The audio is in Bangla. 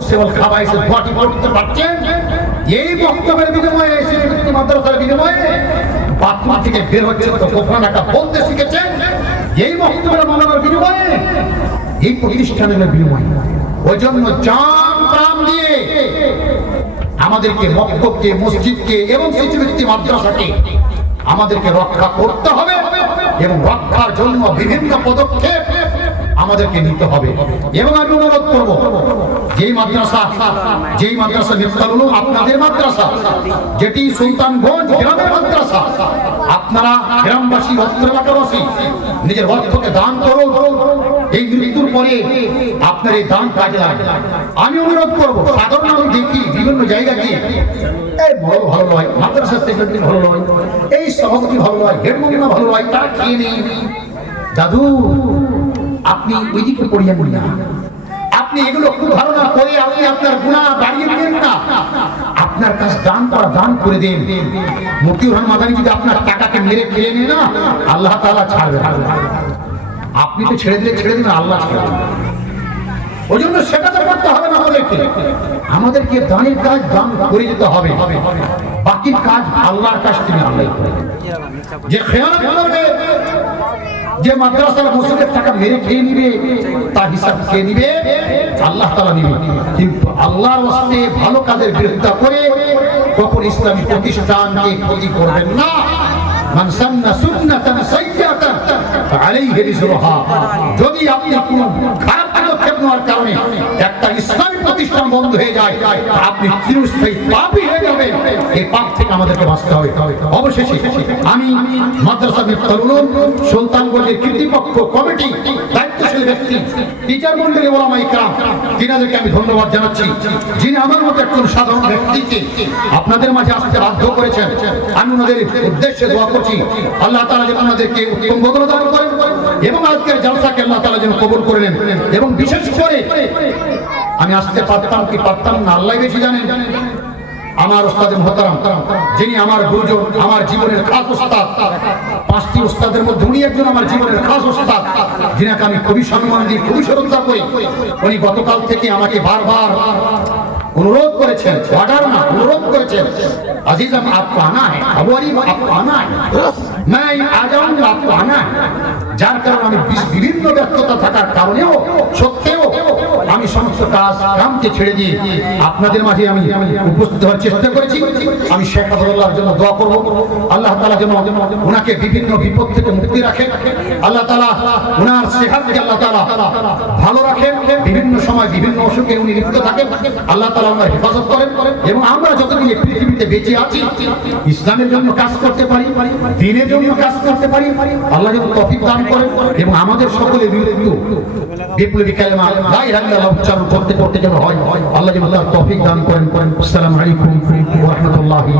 সেবল খাবাই সে ধোয়াটি করতে পারছেন। এই বক্তব্যের বিনিময়ে শিশুবৃত্তি মাদ্রাসার বিনিময়ে বাথরুম থেকে বের হচ্ছে তো গোপন একটা বলতে শিখেছেন। এই বক্তব্যের মানবের বিনিময়ে এই প্রতিষ্ঠানের বিনিময়ে ওই জন্য জান প্রাণ দিয়ে আমাদেরকে মক্তবকে মসজিদকে এবং শিশুবৃত্তি মাদ্রাসাকে আমাদেরকে রক্ষা করতে হবে এবং রক্ষার জন্য বিভিন্ন পদক্ষেপ আমাদেরকে নিতে হবে। এবং আমি অনুরোধ করব যেই মাদ্রাসা মিফতাহুল উলুম আপনাদের মাদ্রাসা, যেটি সুলতানগঞ্জ গ্রামের মাদ্রাসা, আপনারা গ্রামবাসী অত্র এলাকাবাসী নিজের অর্থকে দান করুন। এই মৃত্যুর পরে আপনার এই দান কাজে লাগে। আমি অনুরোধ করব, সাধারণ আমি দেখি বিভিন্ন জায়গাতে এই বড় ভালো নয়, মাদ্রাসা সেক্রেটারি ভালো নয়, এই সভাপতি ভালো নয়, হেডমাস্টার ভালো নয়, তারা খেয়ে নেই। দাদু আপনি ওইদিকে পড়িয়ে না, আপনি এগুলো খুব ধারণা করে আপনি আপনার গুনাহ বাড়িয়ে দেন না। আপনার কাছে দান করা দান করে দেন। মতিউর রহমান মাদানী যদি আপনার টাকাকে মেরে খেয়ে নেয় না, আল্লাহ তাআলা ছাড়বে না। আপনি তো ছেড়ে দিলে আল্লাহ ছাড়বে না। ওই জন্য সেটা তো করতে হবে না, আমাদেরকে দানের কাজ দান করে দিতে হবে। বাকি কাজ আল্লাহর কাছ থেকে আল্লাহ করবে। যে খেয়ানত করবে, যে মাদ্রাসার মসজিদের টাকা মেরে খেয়ে নিবে, তার হিসাব খেয়ে নিবে আল্লাহ তাআলা নিবে। কিন্তু আল্লাহর ওয়াস্তে ভালো কাজের বিরোধিতা করে কখন ইসলামী প্রতিষ্ঠানকে ক্ষতি করবেন না। মান সান্না সুন্নাতান সাইয়্যাতান ফাআলাইহি রিজরুহা। যদি আপনি কোনো খারাপ পদক্ষেপ নেওয়ার কারণে একটা ইসলামী প্রতিষ্ঠান বন্ধ হয়ে যায়, আপনি চিরস্থায়ী পাপী হয়ে যাবেন। এই পাপ থেকে আমাদেরকে বাঁচতে হবে। অবশেষে আমি মাদ্রাসা মিফতাহুল উলুম সুলতানগঞ্জের কর্তৃপক্ষ কমিটি দায়িত্বশীল ব্যক্তি টিচার মণ্ডলী ওলামায়ে কেরাম তিনাদেরকে আমি ধন্যবাদ জানাচ্ছি, যিনি আমার মতো একজন সাধারণ ব্যক্তিকে আপনাদের মাঝে আসতে বাধ্য করেছেন। আমি ওনাদের উদ্দেশ্যে দোয়া করছি আল্লাহ তাআলা যেন আমাদেরকে উত্তম বদলা দান করেন এবং আজকের জলসাকে আল্লাহ তাআলা যেন কবুল করে নেন। এবং বিশেষ করে আমি আসতে পারতাম কি পারতাম না আল্লাহ বেশি জানেন, আমার উস্তাদ মুহতারাম যিনি আমার গুরুজন, আমার জীবনের খাস উস্তাদ, 5টি উস্তাদের মধ্যে উনি একজন আমার জীবনের খাস উস্তাদ, যিনাকে আমি খুবই সম্মান দিই, খুবই শ্রদ্ধা করি। উনি গতকাল থেকে আমাকে বারবার অনুরোধ করেছেন, অর্ডার না অনুরোধ করেছেন, আজিজ आपको आना है, अबू अरीब आपको आना है, मैं आ जाऊंगा आपको आना है। যার কারণে আমি বিভিন্ন ব্যস্ততা থাকার কারণেও সত্ত্বেও আমি সমস্ত কামকে ছেড়ে দিয়ে আপনাদের মাঝে আমি উপস্থিত হওয়ার চেষ্টা করেছি। আমি শেখ আব্দুল্লাহর জন্য দোয়া করব, আল্লাহ তাআলা যেন ওনাকে বিভিন্ন বিপদ থেকে মুক্তি রাখেন, আল্লাহ তাআলা ওনার সেহতকে আল্লাহ তাআলা ভালো রাখেন, বিভিন্ন সময় বিভিন্ন অসুখে উনি লিপ্ত থাকেন, আল্লাহ তাআলা ওনার হেফাজত করেন এবং আমরা যতদিন এই পৃথিবীতে বেঁচে আছি ইসলামের জন্য কাজ করতে পারি, দ্বীনের জন্য কাজ করতে পারি, আল্লাহ যেন তৌফিক দান করেন এবং আমাদের সকলের বিপ্লবী কালেমা লা ইলাহা ইল্লাল্লাহ উচ্চারণ করতে করতে যেন হয়, আল্লাহ যেন তার তৌফিক দান করেন। আসসালামু আলাইকুম ওয়া রাহমাতুল্লাহি।